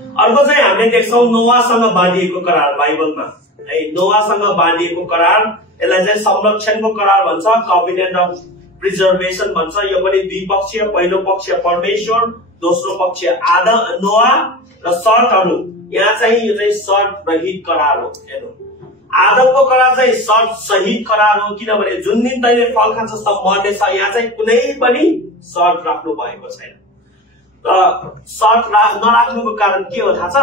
अर्को चाहिँ हामीले देख्छौं नोआसँग बाँडिएको करार बाइबलमा है। नोआसँग बाँडिएको करार, यसलाई चाहिँ संरक्षणको करार भन्छ, कभेनेन्ट अफ प्रिजर्भेसन भन्छ। यो पनि द्विपक्षीय, पहिलो पक्ष परमेश्वर, दोस्रो पक्ष आदम नोआ र शर्तहरू। यहाँ चाहिँ यो चाहिँ शर्त रहित करार हो। हेर्नु, आदमको करार चाहिँ शर्त सहित करार हो, किनभने जुन दिन तैँले फल खान्छस् तब मर्नेछ। यहाँ चाहिँ कुनै पनि शर्त राख्नु भएको छैन। र शर्त नराख्नुको कारण के हो थाहा छ?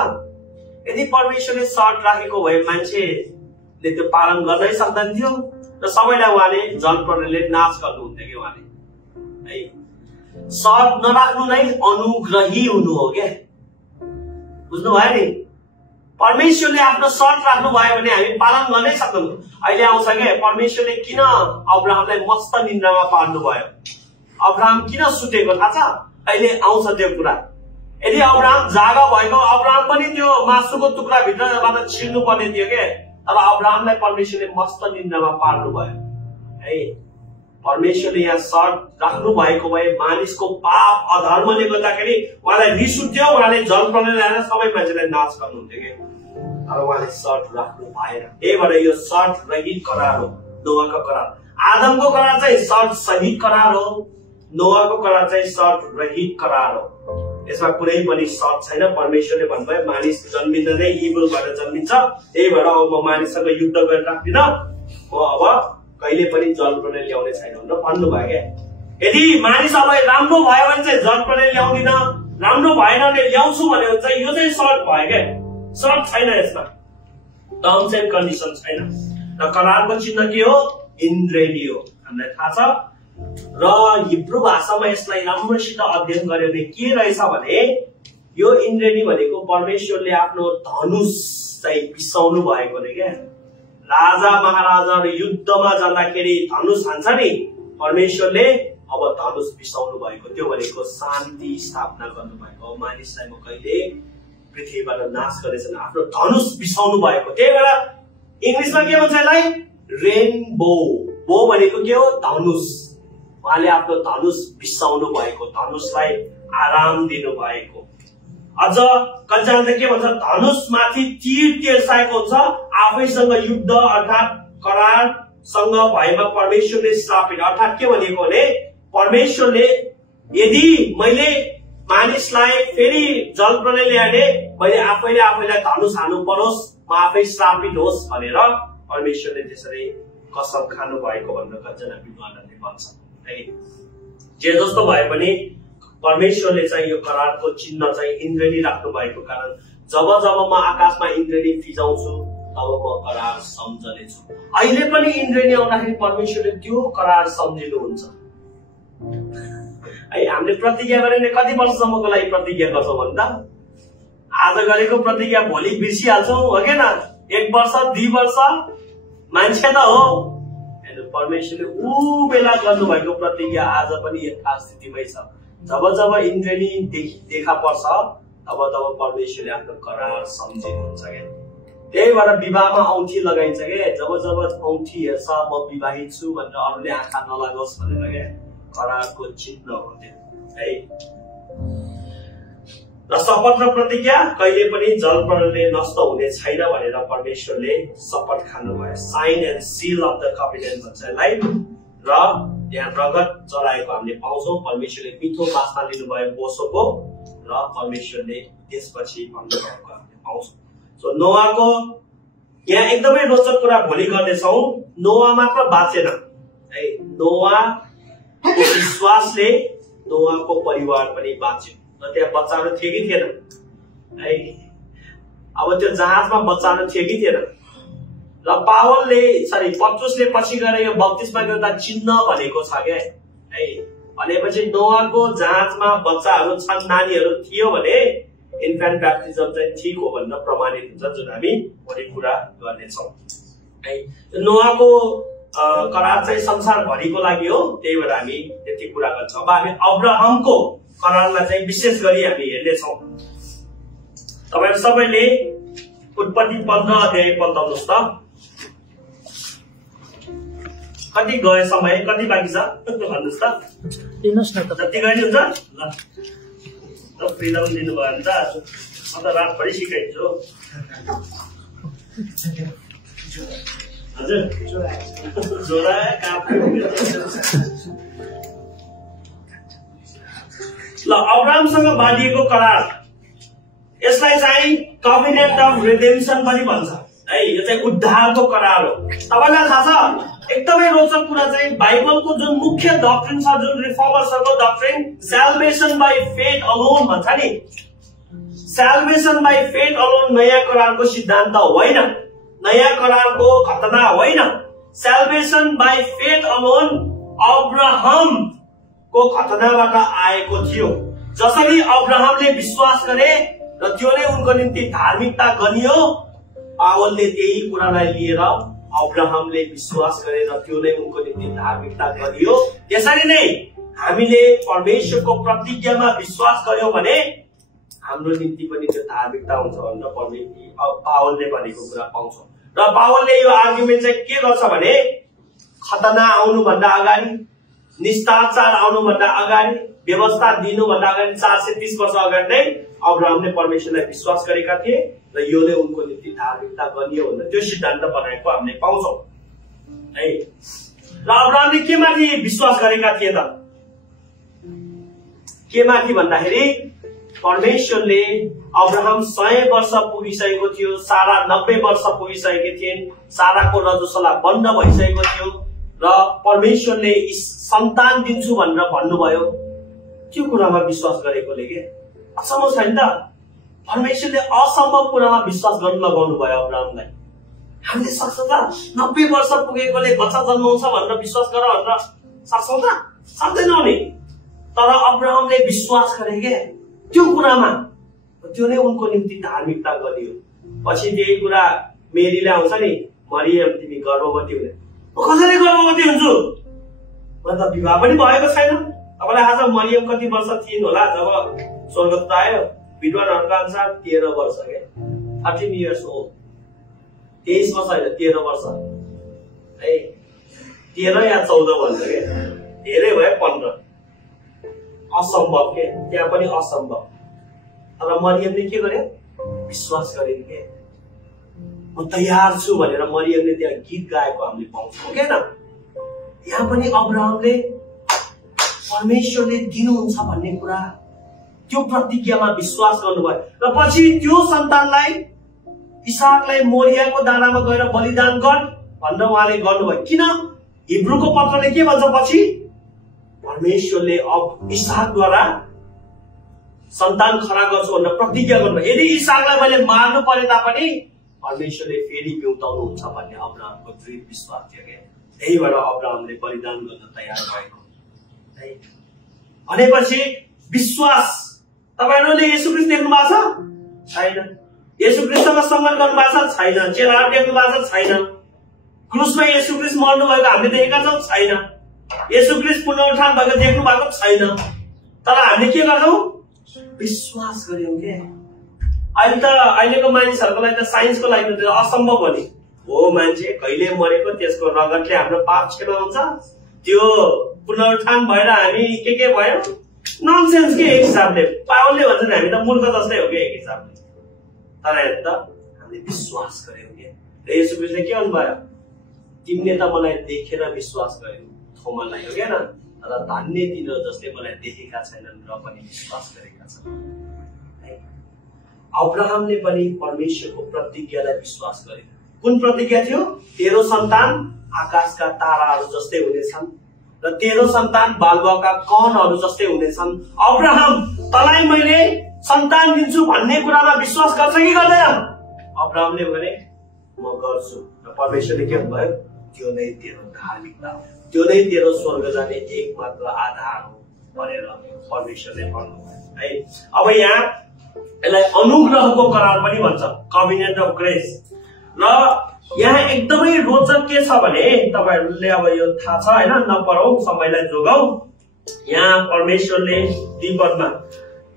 यदि परमेश्वरले शर्त राखेको भए मान्छेले त्यो पालन गर्नै सक्दैन थियो र सबैलाई उहाँले जल प्रलयले नाश गर्नुहुन्थ्यो कि उहाँले है। शर्त नराख्नु नै अनुग्रही हुनु हो क्या, बुझ्नु भयो नि? परमेश्वरले आफ्नो शर्त राख्नु भयो भने हामी पालन गर्नै सक्दैनौँ। अहिले आउँछ क्या, परमेश्वरले किन अब्राहमलाई मस्त निन्द्रामा पार्नु भयो? अब्राहम किन सुतेको थाहा छ? अहिले आउँछ त्यो कुरा। यदि अब्राहम जागा भएको, अब्राहम पनि त्यो मासुको टुक्रा भित्रबाट छिर्नु पर्ने थियो के, तर अब्राहमलाई परमेश्वरले मस्त निन्द्रामा पार्नु भयो है। परमेश्वरले यहाँ शर्त राख्नु भएको भए मानिसको पाप अधर्मले गर्दाखेरि उहाँलाई रिस उठ्थ्यो, उहाँले जल प्रलय ल्याएर सबै मान्छेलाई नाश गर्नुहुन्थ्यो कि, तर उहाँले शर्त राख्नु भएन। त्यही भएर यो शर्त रहित करार हो नोआको करार। आदमको करार चाहिँ शर्त सहित करार हो, नोआको करार चाहिँ शर्त रहित करार हो। यसमा कुनै पनि शर्त छैन। परमेश्वरले भन्नुभयो मानिस जन्मिँदा नै इभिलबाट जन्मिन्छ, त्यही भएर अब म मानिससँग युद्ध गरेर राख्दिन, म अब कहिले पनि जल प्रलय ल्याउने छैन भनेर भन्नुभयो क्या। यदि मानिस अब राम्रो भयो भने चाहिँ जल प्रलय ल्याउँदिन, राम्रो भएन भने ल्याउँछु भन्यो भने चाहिँ यो चाहिँ शर्त भयो क्या। शर्त छैन यसमा, टर्म्स एन्ड कन्डिसन छैन। र करारको चिन्ह के हो? इन्द्रेणी हो, हामीलाई थाहा छ। र हिब्रू भाषामा यसलाई राम्रोसित अध्ययन गर्यो भने के रहेछ भने यो इन्द्रेणी भनेको परमेश्वरले आफ्नो धनुष चाहिँ बिसाउनु भएको रे क्या। राजा महाराजाहरू युद्धमा जाँदाखेरि धनुष हान्छ नि, परमेश्वरले अब धनुष बिसाउनु भएको। त्यो भनेको शान्ति स्थापना गर्नु भएको। मानिसलाई म कहिले पृथ्वीबाट नाश गरेछन्, आफ्नो धनुष बिसाउनु भएको। त्यही भएर इङ्ग्लिसमा के भन्छ यसलाई? रेनबो। बो भनेको के हो? धनुष। उहाँले आफ्नो धनुष बिसाउनु भएको, धनुषलाई आराम दिनु भएको। अझ कतिजनाले के भन्छ? धनुष माथि तीर तेर्साएको हुन्छ, आफैसँग युद्ध अर्थात् करारसँग भएमा परमेश्वरले श्रापित। अर्थात् के भनेको भने परमेश्वरले यदि मैले मानिसलाई फेरि जल प्रलय ल्याए मैले आफैले आफैलाई धनुष हान्नु परोस्, म आफै श्रापित होस् भनेर परमेश्वरले त्यसरी कसम खानु भएको भनेर कतिजना विद्वानहरूले भन्छ है। जे जस्तो भए पनि परमेश्वरले चाहिँ यो करारको चिन्ह चाहिँ इन्द्रेणी राख्नु भएको कारण जब जब म आकाशमा इन्द्रेणी फिजाउँछु तब म करार सम्झनेछु। अहिले पनि इन्द्रेणी आउँदाखेरि परमेश्वरले त्यो करार सम्झिनुहुन्छ है। हामीले प्रतिज्ञा गरेर कति वर्षसम्मको लागि प्रतिज्ञा गर्छौँ भन्दा आज गरेको प्रतिज्ञा भोलि बिर्सिहाल्छौँ हो कि न? 1 वर्ष 2 वर्ष मान्छे त हो। परमेश्वरले ऊ बेला गर्नुभएको प्रतिज्ञा आज पनि यथास्थितिमै छ। जब जब इन्द्रेणी देखा पर्छ तब तब परमेश्वरले आफ्नो करार सम्झिनुहुन्छ क्या। त्यही भएर विवाहमा औँठी लगाइन्छ क्या। जब जब औँठी हेर्छ म विवाहित छु भनेर अरूले आँखा नलागोस् भनेर क्या, करारको चिन्ह हो त्यो है। र शपथ र प्रतिज्ञा कहिले पनि जल प्रलयले नष्ट हुने छैन भनेर परमेश्वरले शपथ खानुभयो। Sign and seal of the covenant भन्छ यसलाई। र यहाँ रगत चलाएको हामीले पाउँछौँ। परमेश्वरले मिठो बास्ना लिनुभयो बोसोको, र परमेश्वरले त्यसपछि भन्नुभएको हामीले पाउँछौँ। सो नोआको यहाँ एकदमै रोचक कुरा भोलि गर्नेछौँ। नोआ मात्र बाँचेन है, नोआको विश्वासले नोआको परिवार पनि बाँच्यो। र त्यहाँ बच्चाहरू थिए कि थिएन है? अब त्यो जहाजमा बच्चाहरू थिए कि थिएन? र पत्रुसले पछि गएर यो बप्तिस्माको एउटा चिन्ह भनेको छ क्या है। भनेपछि नोआको जहाजमा बच्चाहरू छन्, नानीहरू थियो भने इन्फेन्ट ब्याप्टिजम चाहिँ ठिक हो भनेर प्रमाणित हुन्छ, जुन हामी भोलि कुरा गर्नेछौँ है। नोआको करार चाहिँ संसारभरिको लागि हो, त्यही भएर हामी त्यति कुरा गर्छौँ। अब हामी अब्राहमको करारलाई चाहिँ विशेष गरी हामी हेर्नेछौँ। तपाईहरु सबैले उत्पत्ति 15 अध्याय पल्टाउनुस् त। कति गए समय, कति बाँकी छ भन्नुस् त? दिनुस् न त। जति गए नि हुन्छ ल। त फ्रिडम दिनु भयो नि त। म त रातभरि सिकाइदिन्छु हजुर जोडा ल अब्राहमसँग बाँडिएको करार यसलाई चाहिँ कभेनेन्ट अफ रिडेम्पसन पनि भन्छ है। यो चाहिँ उद्धारको करार हो। तपाईलाई थाहा छ एकदमै रोचक कुरा चाहिँ बाइबलको जुन मुख्य डक्ट्रिन छ, जुन रिफर्मर्सको doctrine salvation by faith alone भन्छ नि, साल्भेसन बाइ फेथ अलोन नयाँ करारको सिद्धान्त होइन, नयाँ करारको घटना होइन। साल्भेसन बाइ फेथ अलोन अब्राहमको घटनाबाट आएको थियो। जसरी अब्राहमले विश्वास गरे र त्यसले उनको निम्ति धार्मिकता गनियो, पावलले त्यही कुरालाई लिएर अब्राहमले विश्वास गरे र त्यसले उनको निम्ति धार्मिकता गरियो। त्यसरी नै हामीले परमेश्वरको प्रतिज्ञामा विश्वास गर्यौं भने हाम्रो निम्ति पनि त्यो धार्मिकता हुन्छ भनेर पावलले भनेको कुरा पाउँछौं। र पावलले यो आर्गुमेन्ट चाहिँ के गर्छ भने खतना आउनुभन्दा अगाडि, निष्ठाचार आउनुभन्दा अगाडि, व्यवस्था दिनुभन्दा अगाडि 430 वर्ष अगाडि नै अब्राहमले परमेश्वरलाई विश्वास गरेका थिए र योले उनको निम्ति धार्मिकता गरियो भनेर त्यो सिद्धान्त बनाएको हामीले पाउँछौं है। र अब्राहमले के माथि विश्वास गरेका थिए त? के माथि भन्दाखेरि परमेश्वरले अब्राहम 100 वर्ष पुगिसकेको थियो, सारा 90 वर्ष पुगिसकेकी थिइन्, साराको रजस्वला बन्द भइसकेको थियो र परमेश्वरले सन्तान दिन्छु भनेर भन्नुभयो। त्यो कुरामा विश्वास गरेकोले के असम्भव छैन त? परमेश्वरले असम्भव कुरामा विश्वास गर्न लगाउनु भयो अब्राहमलाई। हामीले सक्छौं त? 90 वर्ष पुगेकोले बच्चा जन्माउँछ भनेर विश्वास गर भनेर सक्छौं त? सक्दैनौं नि। तर अब्राहमले विश्वास गरे के त्यो कुरामा, त्यो नै उनको निम्ति धार्मिकता गरियो। पछि त्यही कुरा मेरीले आउँछ नि, मरियम तिमी गर्भवती हुने। म कसरी गर्भवती हुन्छु? म त विवाह पनि भएको छैन। तपाईँलाई थाहा छ मरियम कति वर्ष थिइन् होला जब स्वर्गदूत आयो? विद्वानहरूको अनुसार 13 वर्ष के 13 इयर्स ओल्ड। 23 वर्ष होइन 13 वर्ष है। 13 या 14 भन्छ के, धेरै भयो 15। असम्भव के, त्यहाँ पनि असम्भव। तर मरियमले के गर्यो? विश्वास गरे के म तयार छु भनेर मरियमले त्यहाँ गीत गाएको हामीले पाउँछौं के न। यहाँ पनि अब्राहमले परमेश्वरले दिनुहुन्छ भन्ने कुरा, त्यो प्रतिज्ञामा विश्वास गर्नुभयो र पछि त्यो सन्तानलाई इसाकलाई मोरियाको दानामा गएर बलिदान गर भनेर उहाँले गर्नुभयो। किन? हिब्रूको पत्रले के भन्छ पछि? परमेश्वरले अब इसाकद्वारा सन्तान खडा गर्छु भनेर प्रतिज्ञा गर्नुभयो। यदि इसाकलाई मैले मार्नु परे तापनि परमेश्वरले फेरि बिउताउनुहुन्छ भन्ने अब्राहमको दृढ विश्वास थियो के। त्यही भएर अब्राहमले बलिदान गर्न तयार भएको है। भनेपछि विश्वास। तपाईहरुले येशू ख्रीष्ट देख्नु भएको छ? छैन। येशू ख्रीष्टसँग संगत गर्नु भएको छ? छैन। चेलाहरू देख्नु भएको छ? छैन। क्रुसमा येशू ख्रीष्ट मर्नु भएको हामीले देखेका छौं? छैन। येशू ख्रीष्ट पुनरुत्थान भएको देख्नु भएको छैन। तर हामीले के गर्छौं? विश्वास गर्यौं के। अहिले त अहिलेको मानिसहरुको लागि त साइन्सको लागि त असम्भव हो नि। हो मान्छे कहिले मरेको त्यसको रगतले हाम्रो पाप क्षमा हुन्छ, त्यो पुनरुत्थान भएर हामी के भयो? ननसेन्स के एक हिसाबले। पावलले भन्छ नि हामी त मूर्ख जस्तै हो के एक हिसाबले। तर हेर्नु त हामीले विश्वास गर्यौं के। र येशू ख्रीष्टले के भन्नुभयो? तिमीले त मलाई देखेर विश्वास गर्यौ, थोमालाई हो के न। तर धन्य तिनीहरू जसले मलाई देखेका छैनन् र पनि विश्वास गरेका छन्। अब्राहमले पनि परमेश्वरको प्रतिज्ञालाई विश्वास गरे। कुन प्रतिज्ञा थियो? तेरो सन्तान आकाशका ताराहरू जस्तै हुनेछन् र तेरो सन्तान बालुवाका कणहरू जस्तै हुनेछन्। अब्राहम तँलाई मैले सन्तान दिन्छु भन्ने कुरामा विश्वास गर्छ कि गर्दैन? अब्राहमले भने म गर्छु र परमेश्वरले के भन्नुभयो? त्यो नै तेरो धार्मिकता हो, त्यो नै तेरो स्वर्ग जाने एकमात्र आधार हो भनेर परमेश्वरले भन्नुभयो है। अब यहाँ यसलाई अनुग्रहको करार पनि भन्छ, कभेनेन्ट अफ ग्रेस। र यहाँ एकदमै रोचक के छ भने तपाईहरुले अब यो थाहा छ हैन, नपढौं समयलाई जोगाऊ। यहाँ परमेश्वरले दिपदमा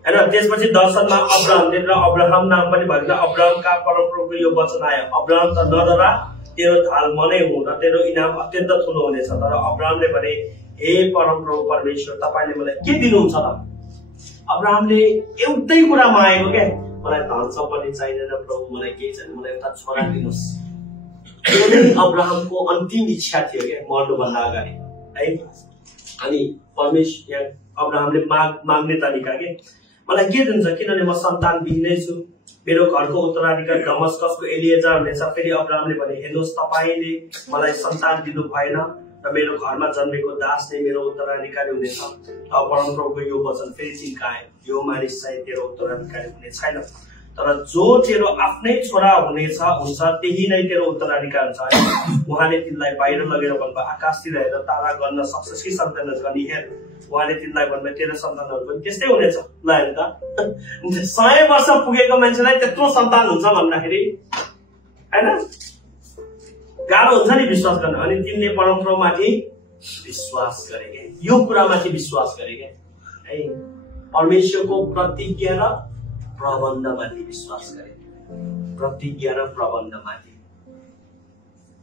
हैन, त्यसपछि दर्शनमा अब्राहमले र अब्राहम नाम पनि भन्छ। अब्राहमका परमप्रभुको यो वचन आयो, अब्राहम त नडरा, तेरो ढाल म नै हुँ र तेरो इनाम अत्यन्त ठूलो हुनेछ। तर अब्राहमले भने हे परमप्रभु परमेश्वर, तपाईले मलाई के दिनुहुन्छ त? अब्राहमले एउटै कुरा मागेको के, मलाई धन सम्पत्ति चाहिँदैन प्रभु, मलाई केही छैन, मलाई एउटा छोरा दिनुहोस्। त्यो नै अब्राहमको अन्तिम इच्छा थियो क्या मर्नुभन्दा अगाडि है। अनि परमेश्वर अब्राहमले माग्ने तरिका के मलाई के दिन्छ, किनभने म सन्तानविहीनै छु, मेरो घरको उत्तराधिकारी दमस्कसको एलिएजर हुनेछ। फेरि अब्राहमले भने हेर्नुहोस् तपाईँले मलाई सन्तान दिनु भएन र मेरो घरमा जन्मेको दास नै मेरो उत्तराधिकारी हुनेछ। अब परमप्रभुको यो वचन फेरि चिन्कायो, यो मानिस चाहिँ तेरो उत्तराधिकारी हुने छैन, तर जो तेरो आफ्नै छोरा हुन्छ त्यही नै तेरो उत्तराधिकारी हुन्छ है। उहाँले तिनलाई बाहिर लगेर भन्नुभयो आकाशतिर हेरेर तारा गर्न सक्छस् कि सक्दैनस् भनी हेर। उहाँले तिनलाई भन्नुभयो तेरो सन्तानहरू पनि त्यस्तै हुनेछ। ल हेर त 100 वर्ष पुगेको मान्छेलाई त्यत्रो सन्तान हुन्छ भन्दाखेरि हैन गाह्रो हुन्छ नि विश्वास गर्न। अनि तिनले परमप्रभुमाथि विश्वास गरे के, यो कुरामाथि विश्वास गरे के है, परमेश्वरको प्रतिज्ञा र प्रबन्धमाथि विश्वास गरे। प्रतिज्ञा र प्रबन्धमाथि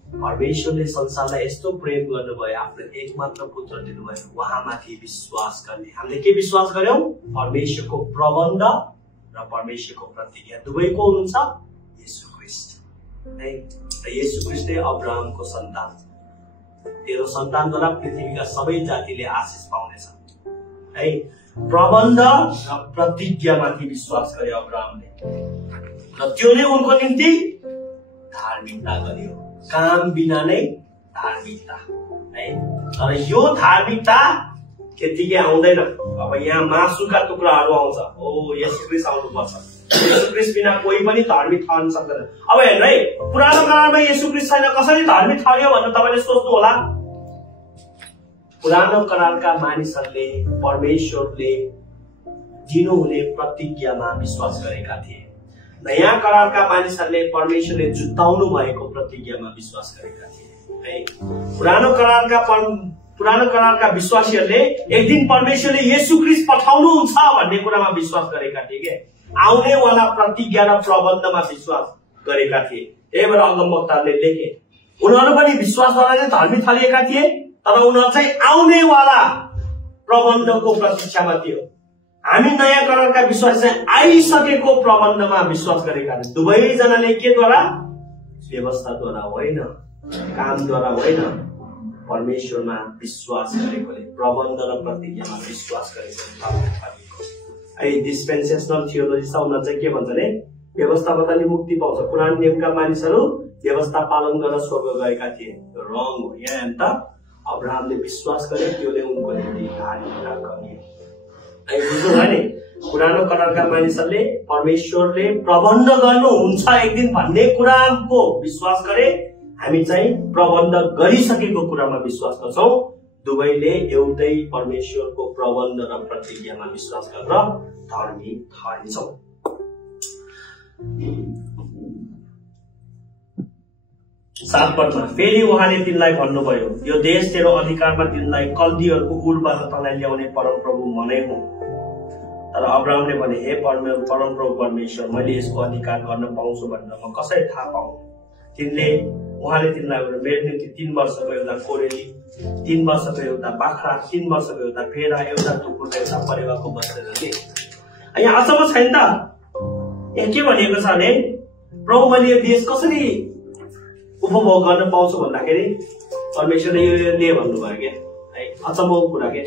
परमेश्वरले संसारलाई यस्तो प्रेम गर्नुभयो, आफ्नो एकमात्र पुत्र दिनुभयो, उहाँमाथि विश्वास गर्ने। हामीले के विश्वास गर्यौं? परमेश्वरको प्रबन्ध र परमेश्वरको प्रतिज्ञा दुवैको हुनुहुन्छ येशू ख्रीष्ट है। र येशू ख्रीष्टले अब्राहमको सन्तान, तेरो सन्तानद्वारा पृथ्वीका सबै जातिले आशिष पाउनेछ है। प्रबन्ध र प्रतिज्ञामाथि विश्वास गरे अब्राहमले र त्यो नै उनको निम्ति धार्मिकता गरियो। काम बिना नै धार्मिकता है। तर यो धार्मिकता त्यतिकै आउँदैन। अब यहाँ मासुका टुक्राहरू आउँछ, ओ येशू ख्रीष्ट आउनुपर्छ, येशू ख्रीष्ट बिना कोही पनि धार्मिक ठहर्न सक्दैन। अब हेर्नु है, पुरानो करारमा येशू ख्रीष्ट छैन, कसरी धार्मिक ठहर्यो भनेर तपाईले सोच्नु होला। पुरानो करारका मानिसहरूले परमेश्वरले दिनुहुने प्रतिज्ञामा विश्वास गरेका थिए। नयाँ करारका मानिसहरूले परमेश्वरले जुटाउनु भएको प्रतिज्ञामा विश्वास गरेका थिए है। पुरानो करारका विश्वासीहरूले एक दिन परमेश्वरले येशू ख्रीष्ट पठाउनुहुन्छ भन्ने कुरामा विश्वास गरेका थिए के, आउने वाला प्रतिज्ञा र प्रबन्धमा विश्वास गरेका थिए। त्यही भएर अगमवक्ताहरूले लेखे उनीहरू पनि विश्वासद्वारा नै धार्मिक ठहरिएका थिए, तर उनीहरू चाहिँ आउने वाला प्रबन्धको प्रतीक्षामा थियो। हामी नयाँ करारका विश्वास चाहिँ आइसकेको प्रबन्धमा विश्वास गरेका थियौँ। दुवैजनाले के द्वारा? व्यवस्थाद्वारा होइन, कामद्वारा होइन, परमेश्वरमा विश्वास गरेकोले, प्रबन्ध र प्रतिज्ञामा विश्वास गरेको। डिस्पेन्सेसनल थियोलोजी छ, उनीहरू चाहिँ के भन्छ भने व्यवस्थाबाट नि मुक्ति पाउँछ। पुरानो नियमका मानिसहरू व्यवस्था पालन गरेर स्वर्ग गएका थिए, रङ हो। यहाँ अन्त अब्राहमले विश्वास गरे, त्योले उनको निम्ति धार्मिकता गरियो। बुझ्नु भयो नि, पुरानो करारका मानिसहरूले परमेश्वरले प्रबन्ध गर्नुहुन्छ एक दिन भन्ने कुराको विश्वास गरे, हामी चाहिँ प्रबन्ध गरिसकेको कुरामा विश्वास गर्छौं। दुवैले एउटै परमेश्वरको प्रबन्ध र प्रतिज्ञामा विश्वास गरेर धार्मिक ठहरिन्छौं। सात पदमा फेरि उहाँले तिनलाई भन्नुभयो, यो देश तेरो अधिकारमा तिनलाई कल्दीहरूको उलबाट तँलाई ल्याउने परमप्रभु मनै हुँ। तर अब्राहमले भने, हे परमप्रभु परमेश्वर, मैले यसको अधिकार गर्न पाउँछु भनेर म कसरी थाहा पाऊँ? उहाँले तिनलाई भने, मेरो निम्ति 3 वर्षको एउटा कोरेली, 3 वर्षको एउटा बाख्रा, 3 वर्षको एउटा भेडा, एउटा टुकुर, एउटा परेवाको बच्चा दिए। यहाँ अचम्म छैन त? यहाँ के भनिएको छ भने, प्रभु मैले यो देश कसरी उपभोग गर्न पाउँछु भन्दाखेरि परमेश्वरले यो ले भन्नुभयो क्या है। अचम्मको कुरा के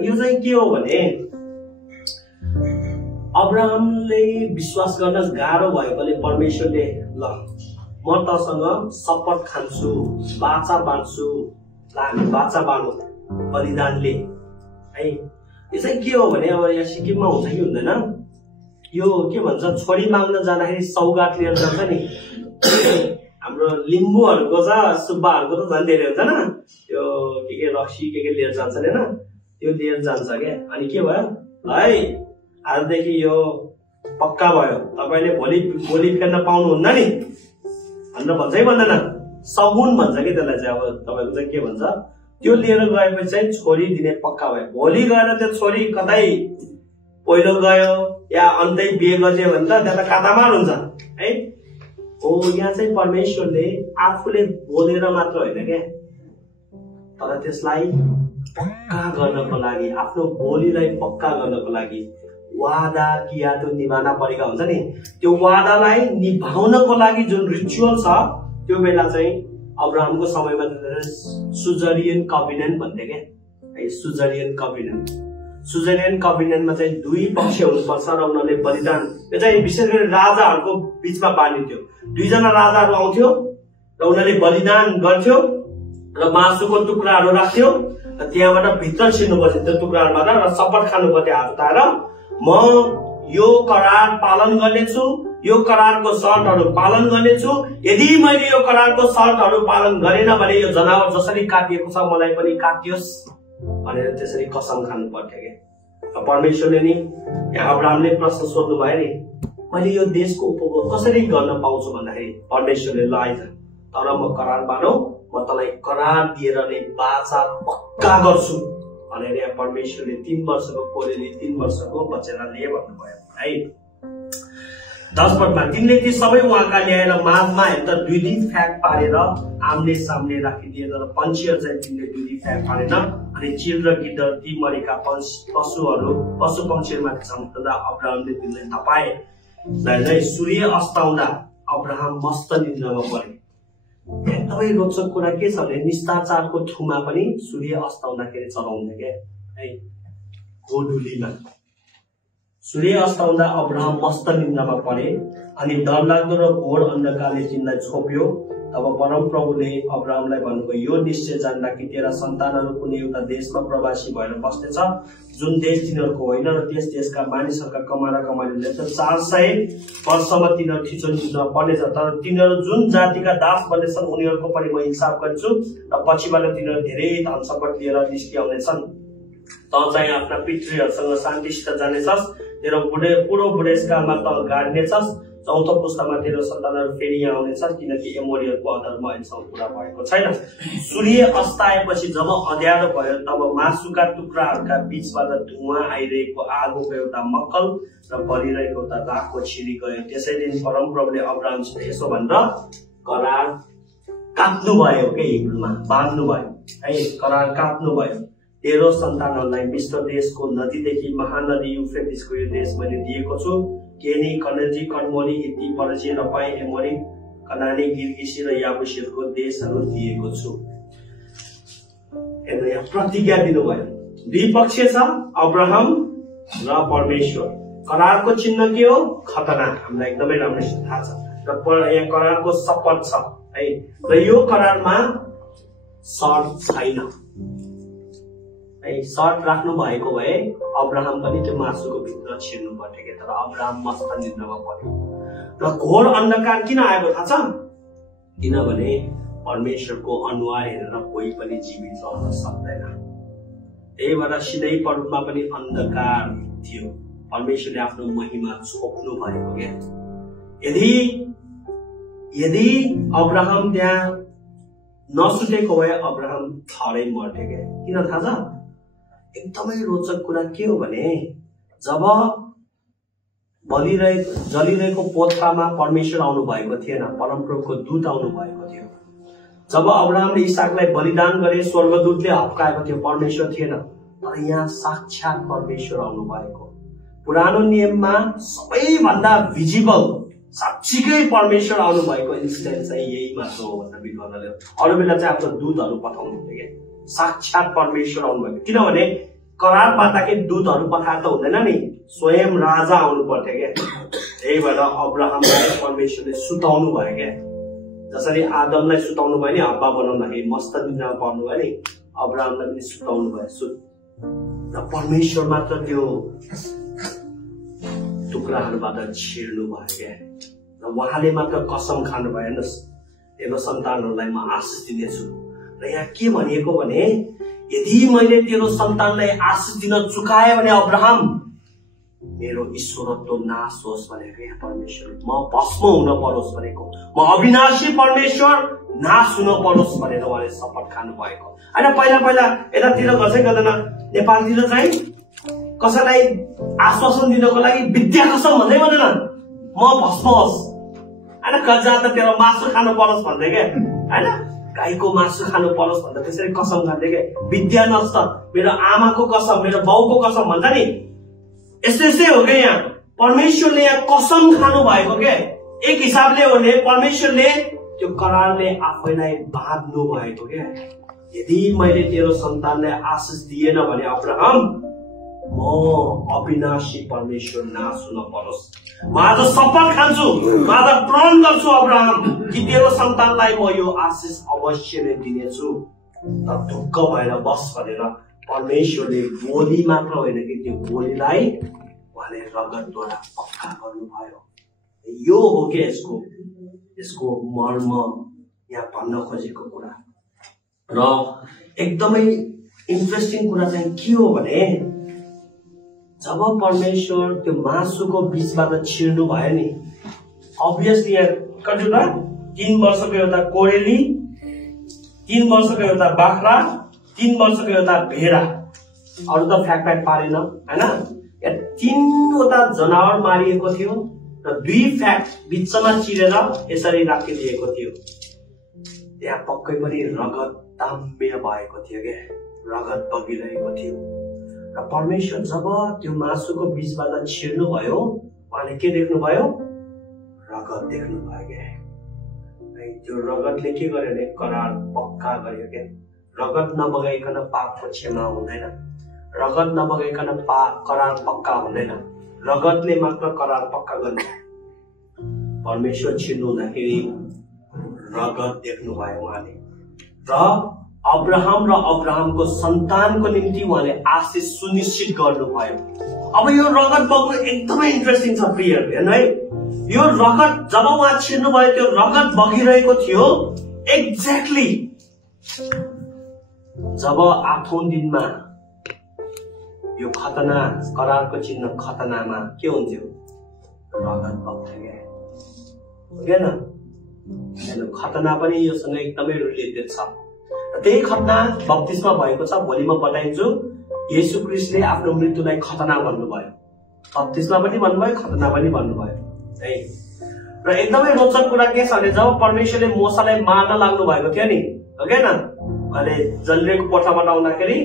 यो चाहिँ के हो भने, अब्राहमले विश्वास गर्न गाह्रो भएकोले परमेश्वरले ल म तसँग शपथ खान्छु, बाचा बाँड्छु, हामी बाचा बाँडौँ बलिदानले है। यो चाहिँ के हो भने, अब यहाँ सिक्किममा हुन्छ कि हुँदैन, यो के भन्छ, छोरी माग्न जाँदाखेरि सौगात लिएर जान्छ नि। हाम्रो लिम्बूहरूको छ, सुब्बाहरूको त झन् धेरै हुन्छ न, त्यो के रक्सी के लिएर जान्छ नि, होइन त्यो लिएर जान्छ क्या। अनि के भयो है, आजदेखि यो पक्का भयो, तपाईँले भोलि फेर्न पाउनुहुन्न नि भनेर भन्छ है, भन्दैन, सगुन भन्छ कि त्यसलाई चाहिँ। अब तपाईँको चाहिँ के भन्छ, त्यो लिएर गएपछि चाहिँ छोरी दिने पक्का भयो। भोलि गएर त्यो छोरी कतै पहिलो गयो या अन्तै बिहे गर्यो भने त त्यहाँ त कातामार हुन्छ है। हो, यहाँ चाहिँ परमेश्वरले आफूले बोलेर मात्र होइन क्या, तर त्यसलाई पक्का गर्नको लागि, आफ्नो बोलीलाई पक्का गर्नको लागि वादा किया तो निभाना परेगा हुन्छ नि, त्यो वादालाई निभाउनको लागि जुन रिचुअल छ त्यो बेला चाहिँ अब्राहमको समयमा सुजरियन कभिनेन्ट भन्थे के है। सुजरियन कभिनेन्टमा चाहिँ दुई पक्ष हुनुपर्छ र उनीहरूले बलिदान, यो चाहिँ विशेष गरी राजाहरूको बीचमा बाँडिन्थ्यो। दुईजना राजाहरू आउँथ्यो र उनीहरूले बलिदान गर्थ्यो र मासुको टुक्राहरू राख्थ्यो र त्यहाँबाट भित्र छिर्नु पर्थ्यो त्यो टुक्राहरूबाट र शपथ खानु पर्थ्यो हात उठाएर, म यो करार पालन गर्नेछु, यो करारको शर्तहरू पालन गर्नेछु, यदि मैले यो करारको शर्तहरू पालन गरेन भने यो जनावर जसरी काटिएको छ मलाई पनि काटियोस् भनेर त्यसरी कसम खानु पर्थ्यो के। परमेश्वरले नि यहाँ अब्राहमले प्रश्न सोध्नु भयो नि, मैले यो देशको उपभोग कसरी गर्न पाउँछु भन्दाखेरि परमेश्वरले ल आइज तर म करार बानौ, म तँलाई करार दिएर नै बाचा पक्का गर्छु भनेर यहाँ परमेश्वरले 3 वर्षको कोरेली 3 वर्षको बच्चालाई लिए भन्नुभयो है। 10 पदमा तिनले ती सबै उहाँका ल्याएर माझमा हेर्दा 2 दिन फ्याक पारेर आम्ने सामने राखिदिए, तर पन्छीहरू चाहिँ तिनले 2 दिन फ्याक पारेन। अनि चिल र गिद्ध ती मरेका पशु पक्षीहरूमाथि छम्कँदा अब्राहमले तिनलाई तपाए। सूर्य अस्ताउँदा अब्राहम मस्त निन्द्रामा परे। एकदमै रोचक कुरा के छ भने निष्ठाचारको थुमा पनि सूर्य अस्ताउँदाखेरि चलाउँथे के है। गोधुलीमा सूर्य अस्ताउँदा अब्राहम मस्त निन्द्रामा परे अनि डरलाग्दो र घोर अन्धकारले तिनलाई छोप्यो। तब परमप्रभुले अब्राहमलाई भन्नुभयो, यो निश्चय जान्दा कि तेरा सन्तानहरू कुनै एउटा देशमा प्रवासी भएर बस्नेछ जुन देश तिनीहरूको होइन, र त्यस देशका मानिसहरूका कमानीले 400 वर्षमा तिनीहरू खिचो निन्द्रा पर्नेछ। तर तिनीहरू जुन जातिका दास बन्नेछन् उनीहरूको पनि म हिसाब गर्छु र पछिबाट तिनीहरू धेरै धन सम्पत्ति लिएर निस्किआउनेछन्। त चाहिँ आफ्ना पितृहरूसँग शान्तिसित जानेछस्, तेरो बुढो बुढेसकालमा त गाड्नेछस्। चौथो पुस्तामा तेरो सन्तानहरू फेरि यहाँ आउनेछन्, किनकि एमोरीहरूको अधर्म अहिलेसम्म पूरा भएको छैन। सूर्य अस्ताएपछि जब अँध्यारो भयो तब मासुका टुक्राहरूका बीचबाट धुवाँ आइरहेको आगोको एउटा मक्कल र बलिरहेको एउटा राखको छिरी गयो। त्यसैले परमप्रभुले अब्राहमसित यसो भनेर करार काट्नु भयो के, हिब्रूमा बाँध्नु भयो है, करार काट्नु भयो। तेरो सन्तानहरूलाई मिश्र देशको नदीदेखि महानदी युफ्रेटिसको यो देश मैले दिएको छु। केनी, कनजी, कर्मोली, हित्ती, परजी, रपाई, एमोरी, कनानी, गिर्गिसी र याबुसीहरूको देशहरू दिएको छु। यहाँ प्रतिज्ञा दिनुभयो। द्विपक्षीय छ अब्राहम र परमेश्वर। करारको चिन्ह के हो? खतना। हामीलाई एकदमै राम्रोसित थाहा छ। र यहाँ करारको शपथ छ है, र यो करारमा शर्त छैन है। शर्त राख्नु भएको भए अब्राहम पनि त्यो मासुको भित्र छिर्नु पर्थ्यो कि, तर अब्राहम मस्त निन्द्रामा पर्यो। र घोर अन्धकार किन आएको थाहा छ? किनभने परमेश्वरको अनुहार हेरेर कोही पनि जीवित रहन सक्दैन। त्यही भएर सिधै पर्वतमा पनि अन्धकार थियो। परमेश्वरले आफ्नो महिमा छोप्नु भएको क्या। यदि अब्राहम त्यहाँ नसुतेको भए अब्राहम थरै मर्थ्यो क्या। किन थाहा छ? एकदमै रोचक कुरा के हो भने जब जलिरहेको पोथ्रामा परमेश्वर आउनु भएको थिएन, परमप्रभुको दूत आउनु भएको थियो। जब अब्राहमले इसाकलाई बलिदान गरे स्वर्गदूतले हप्काएको थियो, परमेश्वर थिएन। तर यहाँ साक्षात परमेश्वर आउनु भएको। पुरानो नियममा सबैभन्दा भिजिबल साँच्चीकै परमेश्वर आउनु भएको इन्सिडेन्ट चाहिँ यही मात्र हो भनेर विद्वानले, अरू बेला चाहिँ आफ्नो दूतहरू पठाउनुहुन्थ्यो क्या। साक्षात परमेश्वर आउनु भएको, किनभने करार बाँड्दाखेरि दूतहरू पठाएर त हुँदैन नि, स्वयं राजा आउनु पर्थ्यो क्या। त्यही भएर अब्राहमलाई परमेश्वरले सुताउनु भयो क्या। जसरी आदमलाई सुताउनु भयो नि, हब्बा बनाउँदाखेरि मस्त निन्द्रामा पर्नु भयो नि, अब्राहमलाई पनि सुताउनु भयो। र परमेश्वर मात्र त्यो टुक्राहरूबाट छिर्नु भयो क्या। र उहाँले मात्र कसम खानु भयो, हेर्नुहोस् तेरो सन्तानहरूलाई म आशिष दिनेछु। र यहाँ के भनिएको भने यदि मैले तेरो सन्तानलाई आशिष दिन चुकाएँ भने अब्राहम मेरो ईश्वरत्व नाश होस् भनेको यहाँ परमेश्वर, म भस्म हुन परोस् भनेको, म अविनाशी परमेश्वर नाश हुन परोस् भनेर उहाँले शपथ खानु भएको होइन। पहिला यतातिर कसै गर्दैन, नेपालतिर चाहिँ कसैलाई आश्वासन दिनको लागि विद्या कसम भन्दै भन्दैन, म भस्म होस् होइन, कजा त तेरो मासु खानु परोस् भन्दै क्या होइन, गाईको मासु खानु परोस् भन्दा त्यसरी कसम खाँदै क्या। विद्या नष्ट, मेरो आमाको कसम, मेरो बाउको कसम भन्छ नि, यस्तै हो क्या यहाँ परमेश्वरले यहाँ कसम खानु भएको क्या। एक हिसाबले हो भने परमेश्वरले त्यो करारले आफैलाई बाँध्नु भएको क्या। यदि मैले तेरो सन्तानलाई आशिष दिएन भने अब्राहम म अविनाशी परमेश्वर नाश हुन परोस्। म आज शपथ खान्छु, म आज प्रण गर्छु अब्राहम कि तेरो सन्तानलाई म यो आशिष अवश्य नै दिनेछु। तर ढुक्क भएर बस भनेर परमेश्वरले बोली मात्र होइन कि त्यो बोलीलाई उहाँले रगतद्वारा पक्का गर्नुभयो। यो हो कि यसको मर्म यहाँ भन्न खोजेको कुरा। र एकदमै इन्ट्रेस्टिङ कुरा चाहिँ के हो भने जब परमेश्वर त्यो मासुको बीचबाट छिर्नु भयो नि, अभियसली यहाँ कतिवटा 3 वर्षको एउटा कोरेली, 3 वर्षको एउटा बाख्रा, 3 वर्षको एउटा भेडा, अरू त फ्याक पारेन हैन। यहाँ 3वटा जनावर मारिएको थियो र 2 फ्याक बिचमा चिरेर यसरी राखिदिएको थियो। त्यहाँ पक्कै पनि रगत ताम्य भएको थियो के, रगत बगिरहेको थियो। र परमेश्वर जब त्यो मासुको बीचबाट छिर्नु भयो उहाँले के देख्नुभयो? रगत देख्नुभयो के। त्यो रगतले के गर्यो भने करार पक्का गर्यो के। रगत नबगाइकन पापको क्षमा हुँदैन, रगत नबगाइकन करार पक्का हुँदैन, रगतले मात्र करार पक्का गर्ने। परमेश्वर छिर्नु हुँदाखेरि रगत देख्नुभयो उहाँले र अब्राहमको सन्तानको निम्ति उहाँले आशिष सुनिश्चित गर्नुभयो। अब यो रगत बग्नु एकदमै इन्ट्रेस्टिङ छ प्रियहरू, हेर्नु है। यो रगत जब उहाँ छिर्नुभयो त्यो रगत बगिरहेको थियो एक्ज्याक्टली जब 8औं दिनमा यो खतना करारको चिन्ह खतनामा के हुन्थ्यो? रगत बग्थ्यो क्या। खतना पनि योसँग एकदमै रिलेटेड छ। त्यही खतना बप्तिस्मा भएको छ। भोलि म बताइन्छु येशू ख्रीष्टले आफ्नो मृत्युलाई खतना भन्नुभयो। बप्तिस्मा पनि भन्नुभयो, खतना पनि भन्नुभयो है। र एकदमै रोचक कुरा के छ भने जब परमेश्वरले मोसालाई मार्न लाग्नु भएको थियो नि, हो क्या न, अहिले जलरेको कोठाबाट आउँदाखेरि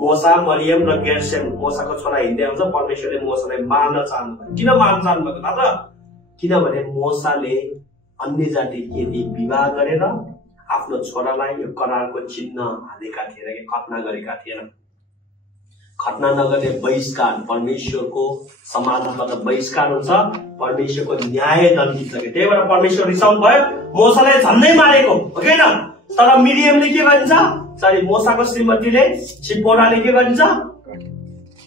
मोसा, मरियम र गेर्सेम, मोसाको छोरा हिँड्दै आउँछ। परमेश्वरले मोसालाई मार्न चाहनुभयो। किन मार्न चाहनुभएको थाहा छ? किनभने मोसाले अन्य जाति केटी विवाह गरेर आफ्नो छोरालाई यो करारको चिन्ह हालेका थिएन कि खतना गरेका थिएन। खतना नगर्ने बहिष्कार परमेश्वरको समाजबाट बहिष्कार हुन्छ, परमेश्वरको न्याय दण्डित छ। त्यही भएर परमेश्वर रिसाउनु भयो, मोसालाई झन्डै मारेको हो कि न। तर मिरियमले के गरिन्छ? सरी, मोसाको श्रीमतीले सिपोराले के गरिन्छ?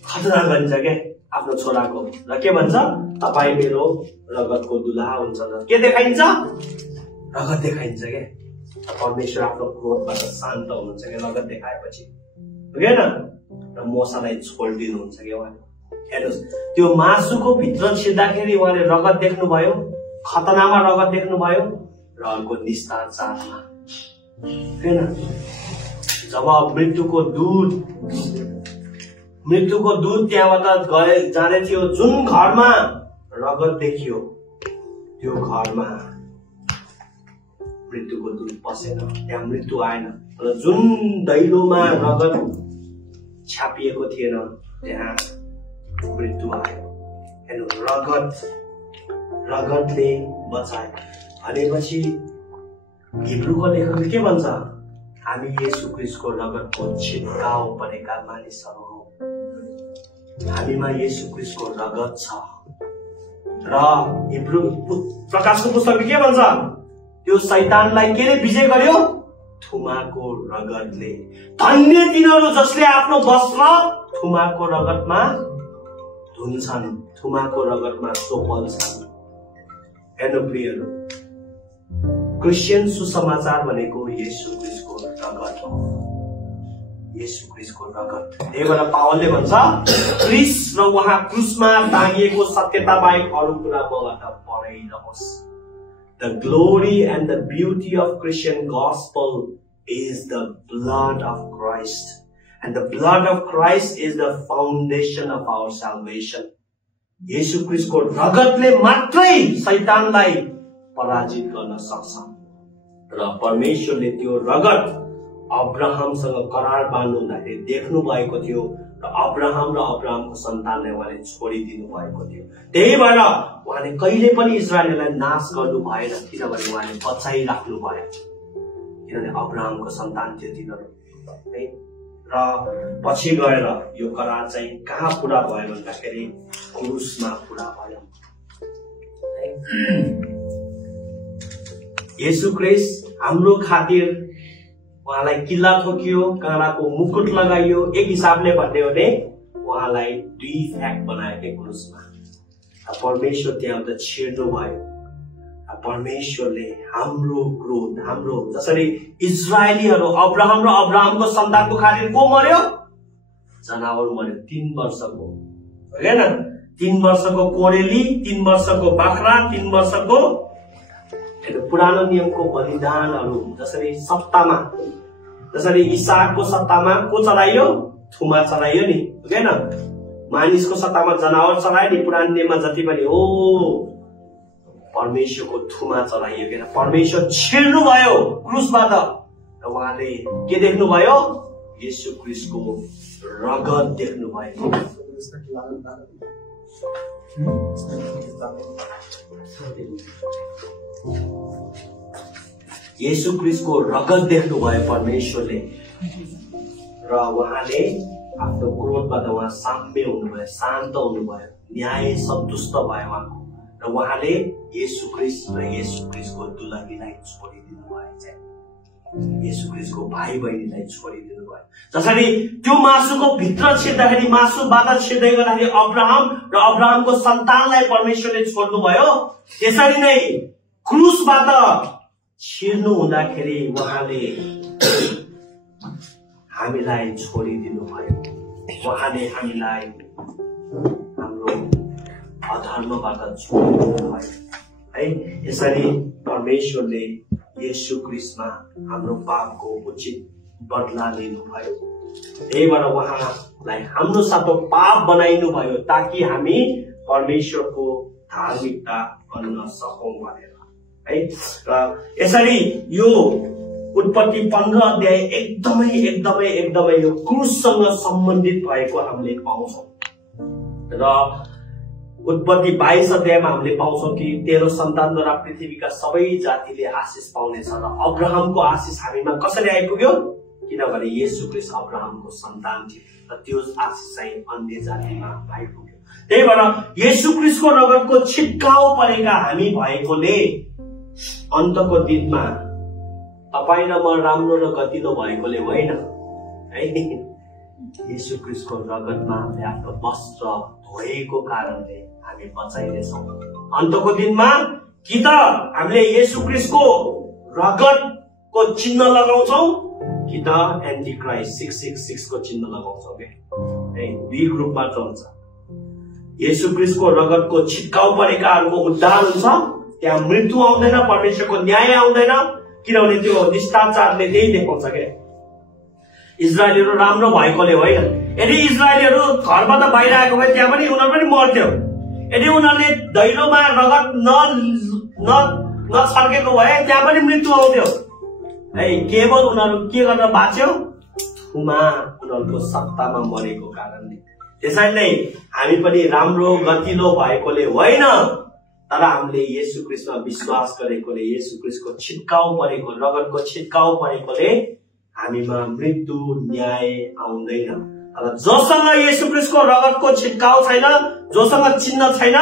खतना गरिन्छ के आफ्नो छोराको। र के भन्छ? तपाईँ मेरो रगतको दुलाहा हुन्छ। के देखाइन्छ? रगत देखाइन्छ के। परमेश्वर आफ्नो क्रोधबाट शान्त हुनुहुन्छ कि रगत देखाएपछि, हो कि न। र मोसालाई छोडिदिनुहुन्छ कि उहाँले। हेर्नुहोस्, त्यो मासुको भित्र छिर्दाखेरि उहाँले रगत देख्नुभयो, खतनामा रगत देख्नुभयो र अर्को निस्तार चाडमा, होइन। जब मृत्युको दूत त्यहाँबाट जाँदै थियो, जुन घरमा रगत देखियो त्यो घरमा मृत्युको दूत पसेन, त्यहाँ मृत्यु आएन। र जुन दैलोमा रगत छापिएको थिएन त्यहाँ मृत्यु आयो। हेर्नु, रगतले बचायो भनेपछि हिब्रूको लेखकले के भन्छ? हामी येशू ख्रीष्टको रगतको छिटकाउ परेका मानिसहरू हौ। हामीमा येशू ख्रीष्टको रगत छ। र हिब्रू प्रकाशको पुस्तकले के भन्छ? त्यो शैतानलाई केले विजय गर्यो? थुमाको रगतले। धन्य तिनीहरू जसले आफ्नो वस्त्र थुमाको रगतमा धुन्छन्, थुमाको रगतमा चोपल्छन्। हेर्नु प्रियहरू, क्रिस्चियन सुसमाचार भनेको येशू ख्रीष्टको रगत हो। येशू ख्रीष्टको रगत। त्यही भएर पावलले भन्छ ख्रीष्ट र उहाँ क्रुसमा टाँगिएको सत्यता बाहेक अरू कुरा मबाट पढाइरहोस्। The glory and the beauty of Christian gospel is the blood of Christ. And the blood of Christ is the foundation of our salvation. येशू ख्रीष्टको रगतले मात्रै शैतानलाई पराजित गर्न सक्छ। र परमेश्वरले त्यो रगत अब्राहमसँग करार बाँध्नु हुँदाखेरि देख्नु भएको थियो। र अब्राहमको सन्तानलाई उहाँले छोडिदिनु भएको थियो। त्यही भएर उहाँले कहिले पनि इजरायललाई नाश गर्नु भएन, किनभने उहाँले बचाइराख्नु भयो, किनभने अब्राहमको सन्तान थियो तिनीहरू है। र पछि गएर यो करार चाहिँ कहाँ पुरा भयो भन्दाखेरि क्रुसमा पुरा भयो। येशू ख्रीष्ट हाम्रो खातिर उहाँलाई किल्ला ठोकियो, काँडाको मुकुट लगाइयो। एक हिसाबले भन्ने हो भने उहाँलाई दुई फ्याक बनायो क्रुसमा। परमेश्वर त्यहाँ छिर्नु भयो। परमेश्वरले हाम्रो क्रोध, हाम्रो जसरी इजरायलीहरू अब्राहम र अब्राहमको सन्तानको खातिर को मर्यो? जनावर मर्यो 3 वर्षको, होइन? 3 वर्षको कोरेली, 3 वर्षको बाख्रा, 3 वर्षको पुरानो नियमको बलिदानहरू। जसरी सत्तामा, जसरी इसाकको सत्तामा को चलाइयो? थुमा चलाइयो नि, होइन? मानिसको सत्तामा जनावर चलायो नि पुरानो नियममा जति पनि हो, परमेश्वरको थुमा चलाइयो। किन? परमेश्वर छिर्नु भयो क्रुसबाट र उहाँले के देख्नु भयो? येशू ख्रीष्टको रगत देख्नु भयो। येशू ख्रीष्टको रगत देख्नु भयो परमेश्वरले, र उहाँले आफ्नो क्रोधबाट उहाँ साम्य हुनुभयो, शान्त हुनुभयो, न्याय सन्तुष्ट भयो उहाँको। र उहाँले येशू ख्रीष्ट र येशू ख्रीष्टको दुलहीलाई छोडिदिनु भयो, येशू ख्रीष्टको भाइ बहिनीलाई छोडिदिनु भयो। जसरी त्यो मासुको भित्र छिर्दाखेरि, मासुबाट छिर्दै गर्दाखेरि अब्राहम र अब्राहमको सन्तानलाई परमेश्वरले छोड्नु भयो, त्यसरी नै क्रुसबाट छिर्नु हुँदाखेरि उहाँले हामीलाई छोडिदिनु भयो। उहाँले हामीलाई हाम्रो अधर्मबाट छोडिदिनु भयो है। यसरी परमेश्वरले येशू ख्रीष्टमा हाम्रो पापको उचित बदला लिनुभयो। त्यही भएर उहाँलाई हाम्रो साथमा पाप बनाइनु भयो ताकि हामी परमेश्वरको धार्मिकता गर्न सकौं भनेर है। र यसरी यो उत्पत्ति 15 अध्याय एकदमै यो क्रुससँग सम्बन्धित भएको हामीले पाउँछौं। र उत्पत्ति 22 अध्यायमा हामीले पाउँछौं कि तेरो सन्तानद्वारा पृथ्वीका सबै जातिले आशिष पाउनेछ। र अब्राहमको आशिष हामीमा कसरी आइपुग्यो? किनभने येशू ख्रीष्ट अब्राहमको सन्तान थियो र त्यो आशिष चाहिँ अन्य जातिमा आइपुग्यो। त्यही भएर येशू ख्रीष्टको रगतको छिटकाउ परेका हामी भएकोले अन्तको दिनमा तपाई र म राम्रो र गतिलो भएकोले होइन है, येशू ख्रीष्टको रगतमा हामीले आफ्नो वस्त्र धोएको कारणले हामी बचाइनेछौँ। अन्तको दिनमा कि त हामीले येशू ख्रीष्टको रगतको चिन्ह लगाउँछौँ कि त एन्टी क्राइस्ट 666 को चिन्ह लगाउँछौँ के। दुई ग्रुपमा चल्छ। येशू ख्रीष्टको रगतको छिटकाउ परेकाहरूको उद्धार हुन्छ, त्यहाँ मृत्यु आउँदैन, परमेश्वरको न्याय आउँदैन, किनभने त्यो निष्ठाचारले त्यही देखाउँछ के। इजरायलीहरू राम्रो भएकोले होइन। यदि इजरायलीहरू घरबाट बाहिर आएको भए त्यहाँ पनि उनीहरू पनि मर्थ्यो। यदि उनीहरूले दैलोमा रगत नछर्केको भए त्यहाँ पनि मृत्यु आउँथ्यो है। केवल उनीहरू के गर्न बाँच्यो? थुमा उनीहरूको सत्तामा मरेको कारणले। त्यसैले हामी पनि राम्रो गतिलो भएकोले होइन, तर हामीले येशू ख्रीष्टमा विश्वास गरेकोले, येशू ख्रीष्टको छिटकाउ परेको रगतको छिटकाउ परेकोले हामीमा मृत्यु न्याय आउँदैन। तर जोसँग येशू ख्रीष्टको रगतको छिटकाउ छैन, जोसँग चिन्ह छैन,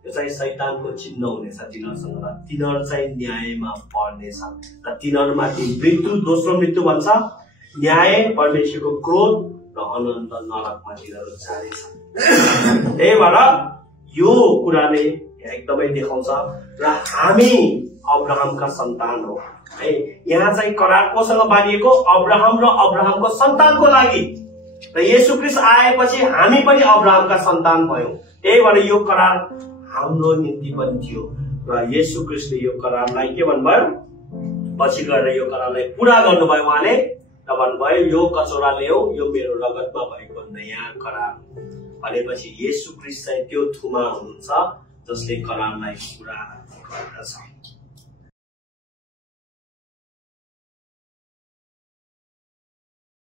त्यो चाहिँ शैतानको चिन्ह हुनेछ तिनीहरूसँग, र तिनीहरू चाहिँ न्यायमा पर्नेछ र तिनीहरूमाथि मृत्यु, दोस्रो मृत्यु भन्छ न्याय, परमेश्वरको क्रोध र अनन्त नरकमा तिनीहरू जानेछ। त्यही भएर यो कुराले एकदमै देखाउँछ र हामी अब्राहमका सन्तान हो है। यहाँ चाहिँ करार कोसँग बाँडिएको? अब्राहम र अब्राहमको सन्तानको लागि। र येशू ख्रीष्ट आएपछि हामी पनि अब्राहमका सन्तान भयौं। त्यही भएर यो करार हाम्रो निम्ति पनि थियो र येशू ख्रीष्टले यो करारलाई के भन्नुभयो? पछि गएर यो करारलाई पूरा गर्नुभयो उहाँले र भन्नुभयो यो कचौरा ल्याऊ, यो मेरो रगतमा भएको नयाँ करार भनेपछि येशू ख्रीष्ट चाहिँ त्यो थुमा हुनुहुन्छ जसले करारलाई पूरा गर्दछ।